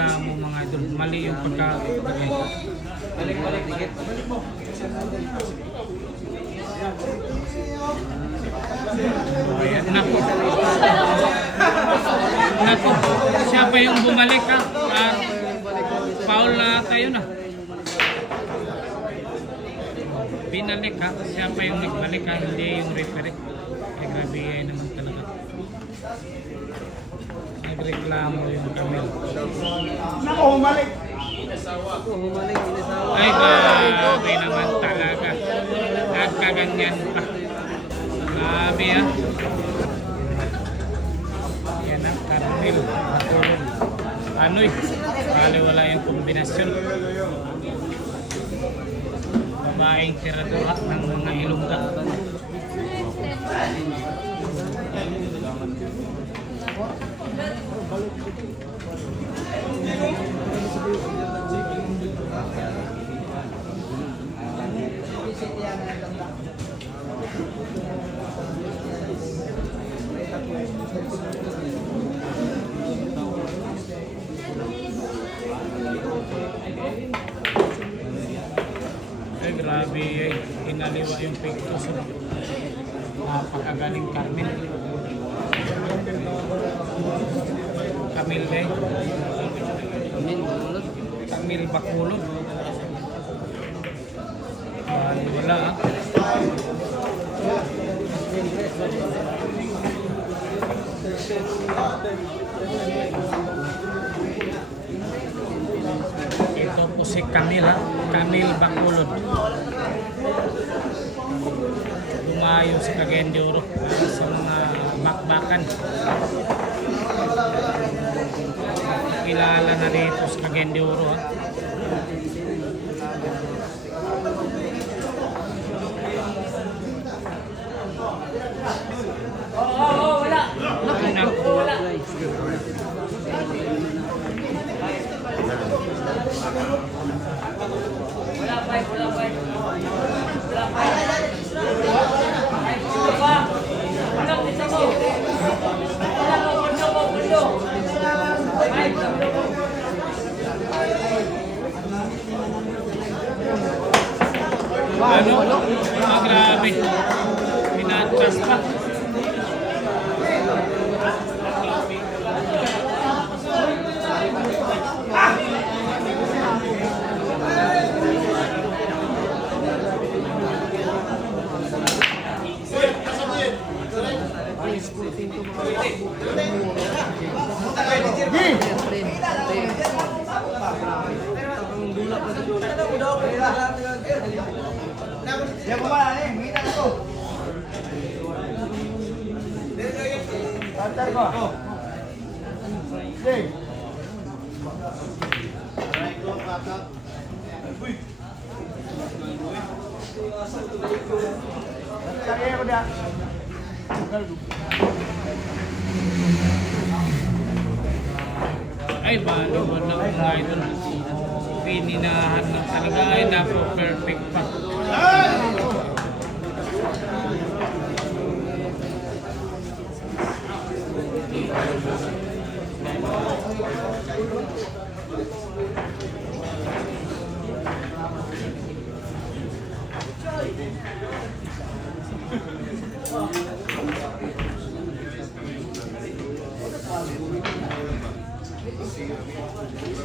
nagreklamo mga idol. Mali yung pagkakagay. Balik, dikit. Ayan, naku. Naku, siya pa yung bumalik ha. Foul na tayo na. Binalik ha. Siya pa yung nagbalik ha. Hindi yung referee. Ay grabe naman talaga. Nagreklamo yung Camille. Naku, humalik! Ay grabe naman talaga. Nagkaganyan pa. Grabe ha. Yan ha. Camille. Ano'y. Bali wala yung kombinasyon. Babaeng tiradora ng mga Ilongga. Ay grabe ay inaliwa yung pictures. Napakagaling Carmen. Camille Camille Bacolod. Wala ah. Ito po si Camille, Camille Bacolod. Lumayo sa Cagayan de Oro sa mga bakbakan. Kilala na dito sa Cagayan de Oro ha. Wala. Naku. Ano? Grabe. Pinatras pa. Siya pumala na eh, may na ako. Tantar ko. Sige. Tantar ko dia. Ay, balo na mga idol. Pininahan ng talaga ay napo-perfect pa.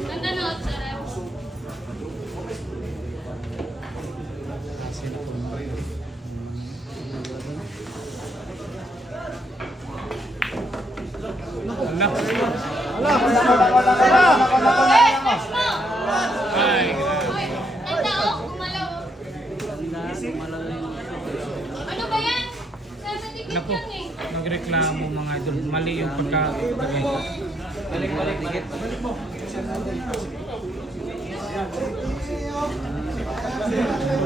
Nanonood sa rep. Ay, Hoy, nagtao, gumalaw. Ano ba yan? 70 naku, yan eh. nagreklamo mga idol. Mali yung pagkakagay. Balik, dikit.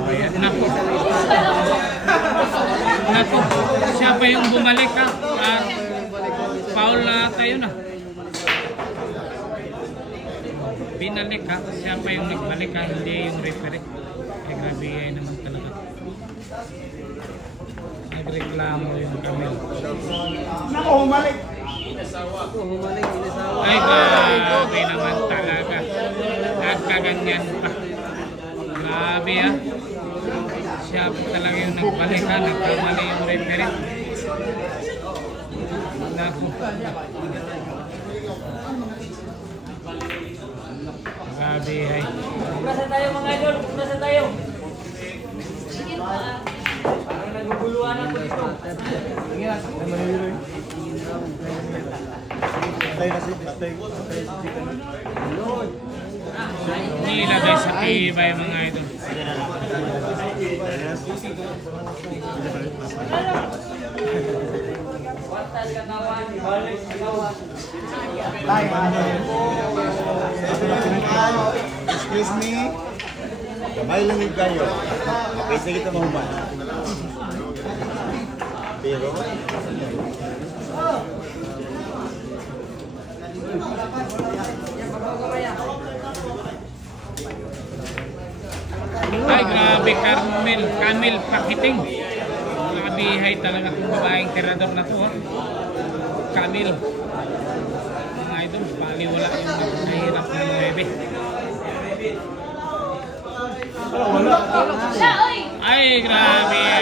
Ayan, naku. Naku, siya pa yung bumalik ha. Foul na tayo na. Binalik ha. Siya pa yung nagbalik ha. Hindi yung referee. Ay grabe naman talaga. Nagreklamo yung Camille. Naku, humalik! Ay, grabe naman talaga. Nagkaganyan pa. Grabe ah. Siya talaga yung nagbalik ha. Nagkamali yung referee. Naku. Grabe ay. Kumasa tayo mga idol, kumasa tayo. Parang naguguluhan ako dito. Nilagay sa iba yung mga idol. Kwartas katawan, balik katawan. Excuse me. Kamay lumig kayo. Pwede kita mahuman. Pero, Ay, grabe, Camel Pakiting. Nakabihay talaga itong babaeng tirador na to. Oh. Camel. Mga idol, baliwala yung nahirap na 9. Wala, oy! Ay, grabe.